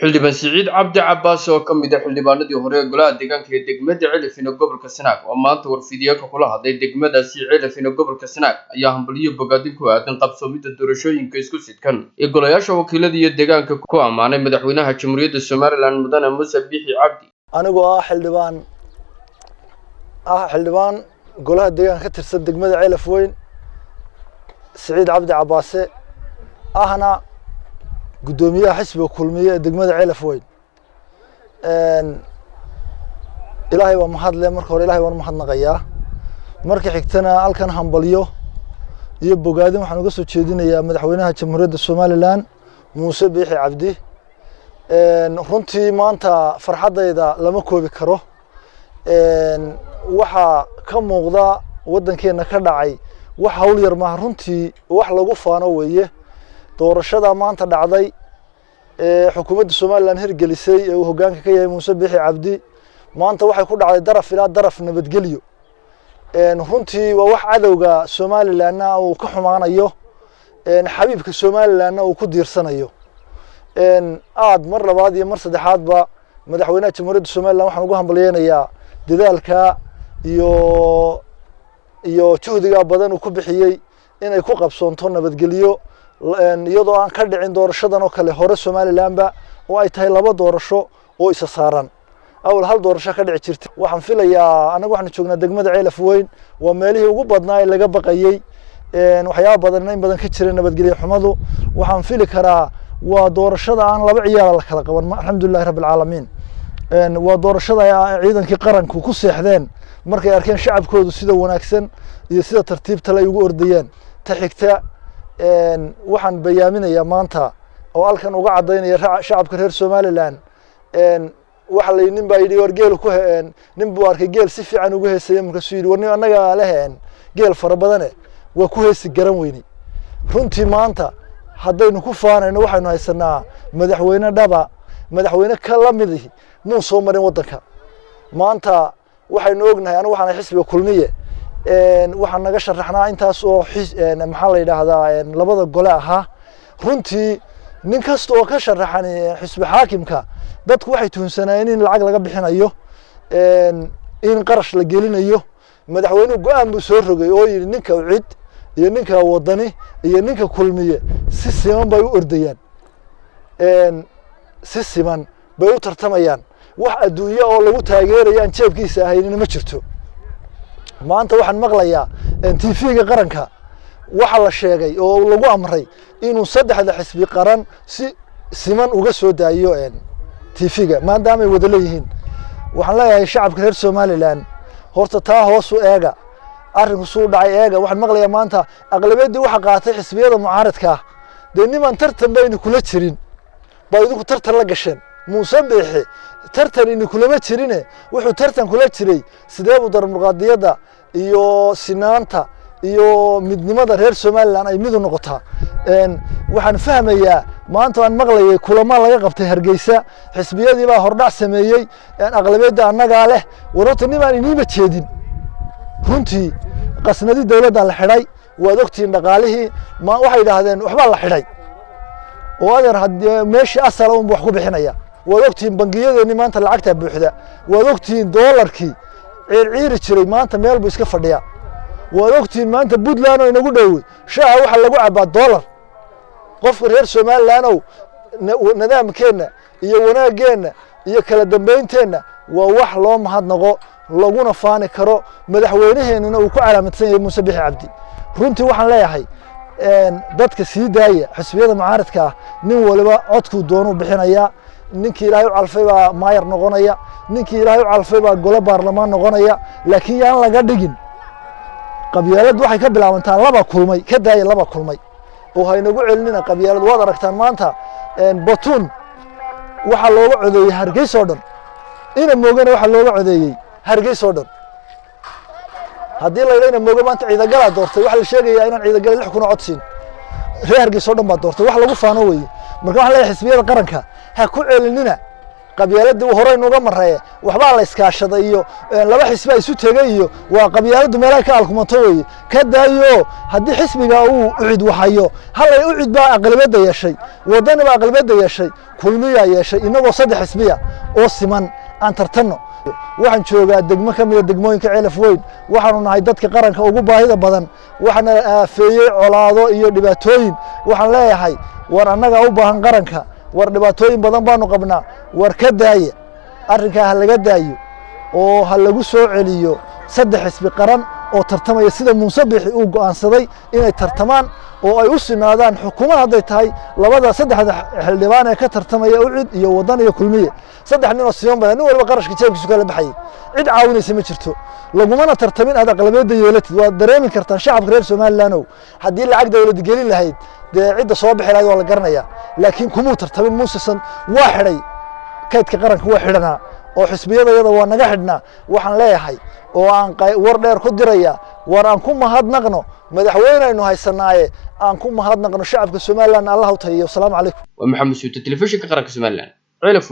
xildhibaan Siciid Cabdi Cabbaas oo ka mid ah xildhibaanadii hore ee golaha deegaanka ee degmada Celifin ee gobolka Sanaag oo maanta warfidiyeeka kula hadlay degmadaasi Celifin ee gobolka Sanaag ayaa hambalyo bogaadin ku aadan qabsoomida doorashooyinka isku sidkan ee golayaasha wakiilada iyo deegaanka ku amaanay madaxweynaha Jamhuuriyadda Soomaaliland Mudane Muuse Biixi Cabdi anigoo xildhibaan golaha deegaanka ka tirsan degmada Celifin Siciid Cabdi Cabbaas ahna gudoomiyaha xisbiga kulmiye ee degmada Celifin ilaahay waa mahadle marka hore ilaahay waan mahadnaqayaa marka xigtana halkan hambalyo iyo bogaadin waxaan uga soo jeedinayaa madaxweynaha Jamhuuriyadda Soomaaliland Muuse Biixi Cabdi runtii maanta farxadayda lama koobi karo waxa ka muuqda wadankeena ka dhacay wax hawl yar ma runtii wax lagu faano weeye doorashada maanta dhacday xukuumadda Soomaaliland hirgelisay ee uu hoggaanka ka yahay Muuse Biixi Cabdi maanta waxay ku dhacday daraf ilaa daraf nabadgelyo runtii waa wax cadowga Soomaaliland uu ka xumaanayo xabiibka Soomaaliland uu ku diirsanayo aad mar labaad iyo mar saddexaad ba madaxweynaha Jamhuuriyadda Soomaaliland waxaan ugu hambalyeeynaa dadaalka iyo juhdiga badan uu ku bixiyay inay ku qabsoonto nabadgelyo iyadoo aan ka dhicin doorashadan oo kale hore Soomaaliland ba oo ay tahay laba doorasho oo isa saaran awal hal doorasho ka dhici jirtay waxaan filayaa anagu waxaan joognaa degmada Celifin waa meelihii ugu badnaa ee laga baqayay waxyaabo badan in badan ka jiray nabadgelyo xumadu waxaan fili karaa waa doorashada aan laba ciyaar la kala qaban alxamdulillaah rabbil caalamiin waa doorashada ciidankii qaranku ku seexdeen markay arkeen shacabkoodu sida wanaagsan iyo sida tartiibta leh ugu ordayeen ta xigta waxaan bayaaminayaa maanta oo halkan uga cadeynaya shacabka reer Soomaaliland waxa la nin baa yidhi wargeel ku nin buu arkay geel si fiican ugu heesay marka soo yidhi warni anaga leheen geel fara badan waa ku heesi garan weynay runtii maanta haddaynu ku faanayno waxaynu haysanaa madaxweyne dhaba madaxweyne ka la mid ah muu soo marin wadanka maanta waxaynu ognahay anigu waxaan xisbiga kulmiye waxaan naga sharaxnaa intaas oo maxaa la yiraahdaa labada gole ahaa runtii nin kasta oo ka sharaxan xisbi xaakimka dadku waxay tuhunsanayeen in lacag laga bixinayo in qarash la gelinayo madaxweynuhu go'aan buu soo rogay oo yiri ninka cid iyo ninka wadani iyo ninka kulmiye si siman bay u ordayaan si siman bay u tartamayaan wax adduunyo oo lagu taageerayaan jeebkiisa ahayn ma jirto maanta waxaan maqlayaa TV-ga qaranka waxa la sheegay oo lagu amray inuu saddexda xisbi qaran si siman uga soo daayo TV-ga maadaama ay wada leeyihiin waxaan leeyahay shacabka reer Soomaaliland horta taa hoos u eega arrinku soo dhacay eega waxaan maqlayaa maanta aqlabiyadii waxa qaatay xisbiyada mucaaradka niman tartan bayna kula jirin baa idinku tartan la gasheen Muuse Biixi tartan in kulama jirine wuxuu tartan kula jiray sidee uu darmuqaadiyada iyo sinaanta iyo midnimada reer Soomaaliland ay mid u noqotaa waxaan fahmayaa maanta aan maqlayay kulamo laga qabtay Hargeysa xisbiyadii baa hordhac sameeyay aqlabiyada annaga leh warta niman iniima jeedin runtii qasnadii dawladda la xidhay waad ogtiin dhaqaalihii ma waxay yiraahdeen waxba la xidhay oo adeer hadii meeshii asal uu wax ku bixinaya waad ogtiin bangiyadeenii maanta lacagta buuxda waad ogtiin doolarkii ciir jiray maanta meel buu iska fadhiyaa waad ogtiin maanta Puntland oo inagu dhawey shaaha waxa lagu cabaa doolar qofka reer Soomaaliland oo nidaamkeena iyo wanaageena iyo kala dambeynteena waa wax loo mahadnaqo laguna faani karo madaxweynaheenuna uu ku calaamadsan yahay Muuse Biixi Cabdi runtii waxaan leeyahay dadka sii daaya xisbiyada mucaaradka nin waliba codku doono bixinaya ninkii ilaahay u calfay baa maayar noqonaya ninkii ilaahay u calfay baa gole baarlamaan noqonaya laakiin yaan laga dhigin qabyaalad waxay ka bilaabantaa laba kulmay ka daaya laba kulmay oo haynagu celinina qabyaalad waad aragtaan maanta Batuun waxa looga codeeyay Hargeysa oo dhan ina moogana waxa looga codeeyay Hargeysa oo dhan haddii la yiraahdo mooga maanta ciidagala doortay waxa la sheegayaa inaan ciidagala 6 kun codsiin reer Hargeysa oo dhan baa doortay wax lagu faano weeye marka waxa la xisbiyada qaranka ha ku celinina qabyaaladii hore inuga mareeyay waxba la iskaashaday iyo laba xisbi isu tagay iyo waa qabyaaladu meelaha ka alkumato weeye ka daayo haddii xisbiga uu cid waxayo halay u cid baa aqlabada yeeshay wadani baa aqlabada yeeshay kulmiya yeeshay inagoo saddex xisbiya oo siman aan tartano waxaan joogaa degmo ka mid ah degmooyinka Ceelaf Weyn waxaanu nahay dadka qaranka ugu baahida badan waxaana aafeeyay colaado iyo dhibaatooyin waxaan leeyahay war annaga u baahan qaranka war dhibaatooyin badan baanu qabnaa war ka daaya arrinka ha laga daayo oo ha lagu soo celiyo saddex xisbi qaran oo tartamaya sida Muuse Bixi uu go'aansaday inay tartamaan oo ay u sinaadaan xukuumad haday tahay labada saddexda xildhibaan ee ka tartamaya u cid iyo wadan iyo kulmiye saddex nin oo siman baa nin walba qarashka jeebkiisu kala baxay cid caawinaysa ma jirto lagumana tartamin aad aqlabiyada yeelatid waa dareemi kartaa shacabka reer Soomaaliland haddii lacag dawladda gelin lahayd cidda soo bixi lahayd waa la garanayaa laakiin kuma tartamin Muusesan waa xiray kaydka qaranka waa xidhanaa oo xisbiyada waa naga xidhnaa waxaan leeyahay oo aan war dheer ku diraya war aan ku mahadnaqno madaxweynaynu haysanaaye aan ku mahadnaqno shacabka Soomaaliland Allah u tayo. Assalaamu calaykum. Wa Maxamed Suuta, telefishinka qaranka Soomaaliland. Ceelaf Weyn.